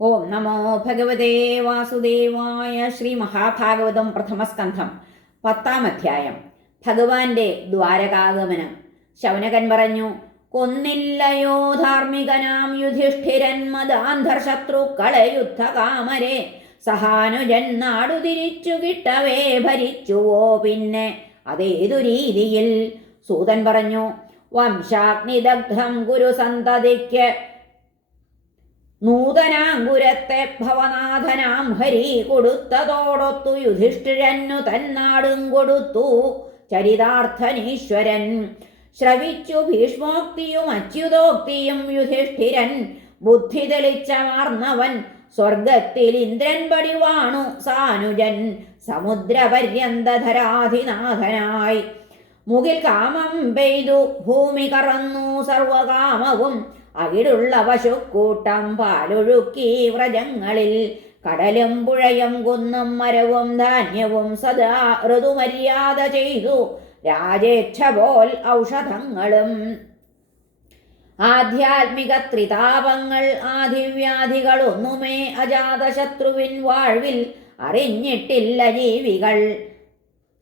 ഓം നമോ ഭഗവതേ വാസുദേവായ ശ്രീ മഹാഭാഗവതം പ്രഥമസ്കന്ധം പത്താം അധ്യായം. ഭഗവാന്റെ ദ്വാരകാഗമനം. ശൗനകൻ പറഞ്ഞു കൊന്നില്ലയോ ധാർമ്മികനാം യുധിഷ്ഠിരൻ മതാന്ധർ ശത്രുക്കളെ യുദ്ധകാമരെ സഹാനുജൻ നാടു തിരിച്ചു കിട്ടവേ ഭരിച്ചുവോ പിന്നെ? അതേതു രീതിയിൽ? സൂതൻ പറഞ്ഞു വംശാഗ്നിദഗ്ധം ഗുരുസന്തതിക്ക് നൂതനാങ്കുരത്തെ ഭവനാഥനാം ഹരി കൊടുത്തതോടൊത്തു യുധിഷ്ഠിരന്നു തന്നാടും കൊടുത്തു ചരിതാർത്ഥനീശ്വരൻ. ശ്രവിച്ചു ഭീഷ്മോക്തിയും അച്യുതോക്തിയും യുധിഷ്ഠിരൻ. ബുദ്ധി തെളിച്ചമാർന്നവൻ സ്വർഗത്തിൽ ഇന്ദ്രൻ പടിവാണു സാനുജൻ. സമുദ്രപര്യന്തധരാധിനാഥനായി മുകിൽ കാമം പെയ്തു. ഭൂമി കറന്നു സർവകാമവും അവിടുള്ള പശുക്കൂട്ടം പാലൊഴുക്കി വ്രജങ്ങളിൽ. കടലും പുഴയും കുന്നും മരവും ധാന്യവും സദാ ഋതുമര്യാദ ചെയ്തു. രാജേച്ഛ പോൽ ഔഷധങ്ങളും. ആധ്യാത്മിക ത്രിതാപങ്ങൾ ആദിവ്യാധികളൊന്നുമേ അജാതശത്രുവിൻ വാഴ്വിൽ അറിഞ്ഞിട്ടില്ല ജീവികൾ.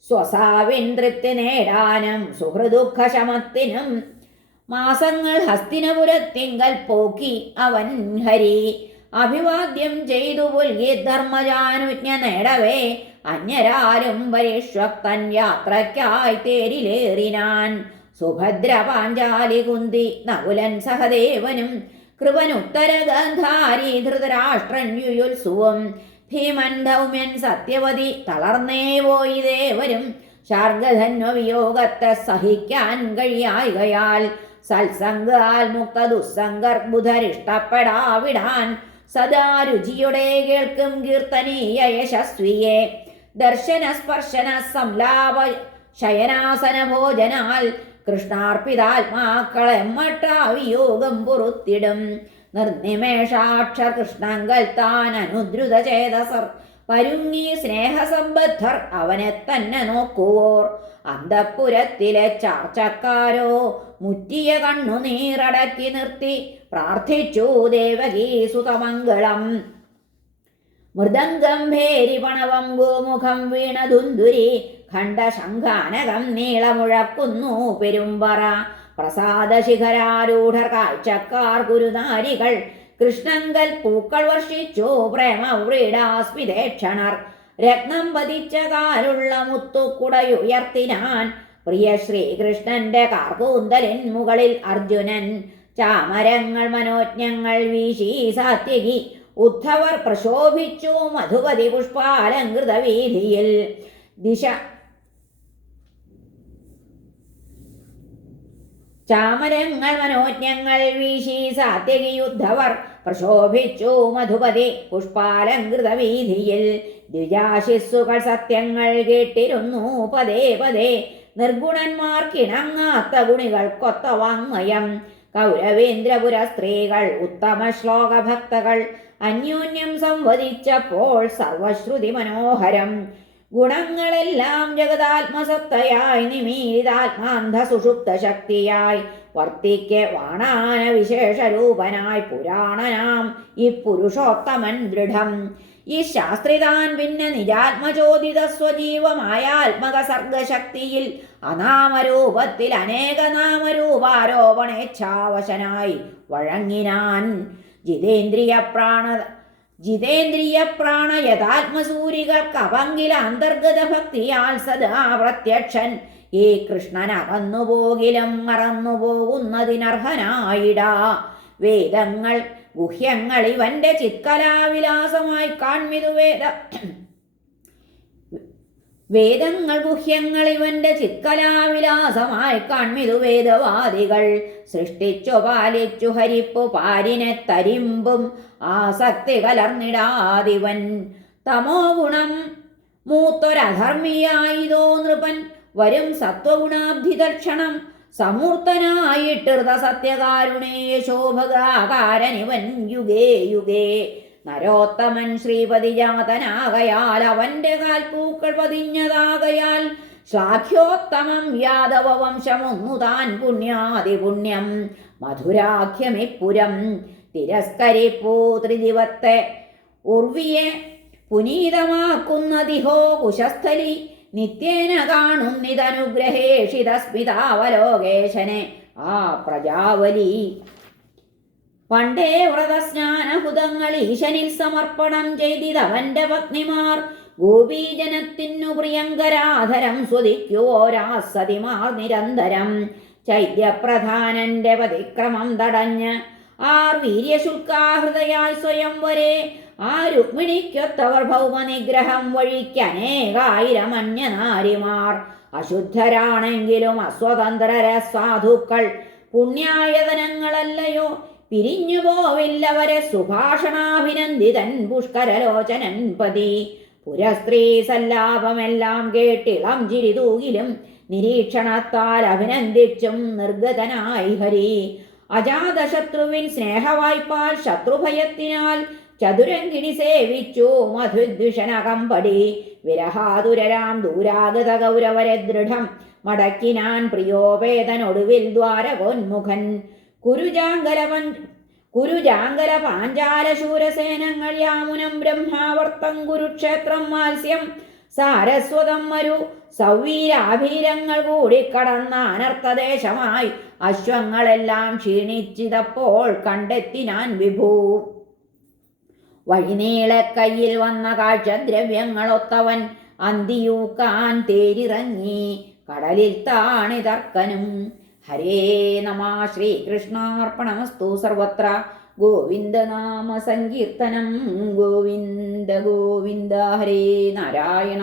സ്വസാവിൻ തൃപ്തി നേടാനും സുഹൃദുഃഖശമത്തിനും മാസങ്ങൾ ഹസ്തിനപുരത്തിങ്കൽ പോക്കി അവൻ ഹരി. അഭിവാദ്യം ചെയ്തു പുൽകി ധർമ്മജാനുജ്ഞ നേടവേ. അന്യരാരും പരിഷ്വക്തൻ യാത്രയ്ക്കായി തേരിലേറിനാൻ. സുഭദ്ര പാഞ്ചാലി കുന്തി നകുലൻ സഹദേവനും കൃപനുത്തര ഗന്ധാരി ധൃതരാഷ്ട്രൻ യുയുത്സുവം. ഭീമൻ ധൗമ്യൻ സത്യവതി തളർന്നേ പോയി ദേവരും. ശാർഗധന്വ വിയോഗത്തെ സഹിക്കാൻ കഴിയായികയാൽ സത്സംഗാൽ മുക്ത സദാ രുചിയുടെ കേൾക്കും കീർത്തനീയ യശസ്വിയെ. ദർശന സ്പർശന സംലാപ ശയനാസന ഭോജനാൽ കൃഷ്ണാർപ്പിതാത്മാക്കളെ മട്ടാവിയോഗം പുറത്തിടും. നിർനിമേഷാക്ഷർ കൃഷ്ണങ്കൽ താൻ അനുദ്രുത ചേതസർ. പരുങ്ങി സ്നേഹസംബദ്ധർ അവനെ തന്നെ നോക്കുവോർ. അന്തപ്പുരത്തിലെ ചാർച്ചക്കാരോ മുറ്റിയ കണ്ണു നീറടക്കി നിർത്തി പ്രാർത്ഥിച്ചു ദേവകീ സുതമംഗളം. മൃദംഗം ഭേരി പണവം ഗോമുഖം വീണതുന്തുരി ഖണ്ഡശംഖാനകം നീളമുഴക്കുന്നു പെരുമ്പറ. പ്രസാദ ശിഖരാരൂഢർ കാഴ്ചക്കാർ ഗുരുനാരികൾ കൃഷ്ണങ്കൽ പൂക്കൾ വർഷിച്ചു പ്രേമ വ്രീഡാസ്മിതേക്ഷണർ രത്നം പതിച്ച കാലുള്ള മുത്തുക്കുടയുയർത്തിനാൻ പ്രിയ ശ്രീകൃഷ്ണന്റെ കാർകൂന്തലിൻ മുകളിൽ അർജുനൻ. ചാമരങ്ങൾ മനോജ്ഞങ്ങൾ വീശി സാത്യകി. ഉദ്ധവർ പ്രശോഭിച്ചു മധുപതി പുഷ്പാലങ്കൃത വീതിയിൽ ദിശ ചാമരങ്ങൾ മനോജ്ഞങ്ങൾ വീശി സാത്യകി യുദ്ധവർ പ്രശോഭിച്ചു മധുപതി പുഷ്പാലങ്കൃത വീതിയിൽ ദ്വിജാശിസ്സുകൾ സത്യങ്ങൾ കേട്ടിരുന്നു. പതേ പതേ. നിർഗുണന്മാർക്കിണങ്ങാത്ത ഗുണികൾക്കൊത്ത വാങ്മയം. കൗരവേന്ദ്രപുര സ്ത്രീകൾ ഉത്തമ ശ്ലോക ഭക്തകൾ അന്യോന്യം സംവദിച്ചപ്പോൾ സർവശ്രുതി മനോഹരം. ഗുണങ്ങളെല്ലാം ജഗതാത്മസത്തയായി നിമീതാത്മാന്ധ സുഷുപ്ത ശക്തിയായി വർത്തിക്ക് വാണാന വിശേഷ രൂപനായി പുരാണനാം ഈ പുരുഷോത്തമൻ ദൃഢം. ഈ ശാസ്ത്രിതാൻ പിന്നെ നിജാത്മചോദിത സ്വജീവമായ ആത്മക സർഗശക്തിയിൽ അനാമരൂപത്തിൽ അനേക നാമരൂപാരോപണേച്ഛാവശനായി വഴങ്ങിനാൻ ജിതേന്ദ്രിയ പ്രാണ ജിതേന്ദ്രിയ പ്രാണ യഥാത്മസൂരികൾക്ക് അപങ്കില അന്തർഗത ഭക്തിയാൽ സദാ പ്രത്യക്ഷൻ. ഈ കൃഷ്ണൻ അകന്നുപോകിലും മറന്നുപോകുന്നതിനർഹനായിടാ. വേദങ്ങൾ ഗുഹ്യങ്ങൾ ഇവന്റെ ചിത്കലാവിലാസമായി കാൺമിതു വേദ വേദങ്ങൾ ഗുഹ്യങ്ങൾ ഇവന്റെ ചിക്കലാവിലാസമായി കാൺമിതു വേദവാദികൾ. സൃഷ്ടിച്ചു പാലിച്ചു ഹരിപ്പു പാരിനെ തരിമ്പും ആസക്തി കലർന്നിടാതിവൻ. തമോ ഗുണം മൂത്തൊരധർമ്മിയായിതോ നൃപൻ. വരും സത്വഗുണാബ്ധി തക്ഷണം സമൂർത്തനായിട്ടിർത സത്യകാരുണേ ശോഭകാകാരനിവൻ യുഗേ യുഗേ. നരോത്തമൻ ശ്രീപതി ജാതനാകയാൽ അവന്റെ കാൽപ്പൂക്കൾ പതിഞ്ഞതാകയാൽ ശ്ലാഘ്യോത്തമം യാദവ വംശമൊന്നു താൻ പുണ്യാതിപുണ്യം. മധുരാഖ്യമിപ്പുരം തിരസ്കരിപ്പൂ ത്രിദിവത്തെ ഉർവിയെ പുനീതമാക്കുന്നതിഹോ കുശസ്ഥലി നിത്യേന കാണുന്നിതനുഗ്രഹേഷിതസ്മിതാവലോകേശനെ ആ പ്രജാവലി പണ്ടേ വ്രതസ്നാനഹുതങ്ങളീശനിൽ സമർപ്പണം ചെയ്തിതവന്റെ പത്നിമാർ. ഗോപീജനത്തിനു പ്രിയങ്കരാധരം സ്വദിക്കുവോരാസതിമാർ നിരന്തരം. ചൈത്യപ്രധാനന്റെ പതിക്രമം തടഞ്ഞ് ആർ വീര്യശുൽക്കാഹൃതയായി സ്വയം വരെ ആ രുക്മിണിക്കൊത്തവർ ഭൗമനിഗ്രഹം വഴിക്കനേകായിരം അന്യനാരിമാർ. അശുദ്ധരാണെങ്കിലും അസ്വതന്ത്രര സാധുക്കൾ പുണ്യായതനങ്ങളല്ലയോ പിരിഞ്ഞു പോവില്ലവരെ സുഭാഷണാഭിനന്ദിതൻ പുഷ്കരലോചനൻ പതി. പുരസ്ത്രീ സല്ലാപമെല്ലാം കേട്ടിളം ചിരിതൂകിലും നിരീക്ഷണത്താൽ അഭിനന്ദിച്ചും നിർഗതനായി ഹരി. അജാതശത്രുവിൻ സ്നേഹവായ്പാൽ ശത്രുഭയത്തിനാൽ ചതുരങ്കിണി സേവിച്ചു മധുദ്വിഷനകമ്പടി വിരഹാതുരരാം ദൂരാഗത ഗൗരവരെ ദൃഢം മടക്കിനാൻ പ്രിയോപേതനൊടുവിൽ ദ്വാരകോന്മുഖൻ. കുരുജാങ്കലവൻ കുരുജാങ്കല പാഞ്ചാല ശൂരസേനങ്ങൾ യാമുനം ബ്രഹ്മാവർത്തം കുരുക്ഷേത്രം മാത്സ്യം സാരസ്വതം മരു. സൗവീരാഭീരങ്ങൾ കൂടി കടന്ന അനർത്ഥദേശമായി അശ്വങ്ങളെല്ലാം ക്ഷീണിച്ചിതപ്പോൾ കണ്ടെത്തി ഞാൻ വിഭൂ. വഴിനീളെ കയ്യിൽ വന്ന കാഴ്ചദ്രവ്യങ്ങളൊത്തവൻ അന്തിയൂക്കാൻ തേരിറങ്ങി കടലിൽ താണിതർക്കനും ഹരേ നമ ശ്രീകൃഷ്ണാർപ്പണമസ്തു സർവത്ര ഗോവിന്ദനാമ സങ്കീർത്തനം ഗോവിന്ദ ഗോവിന്ദ ഹരേ നാരായണ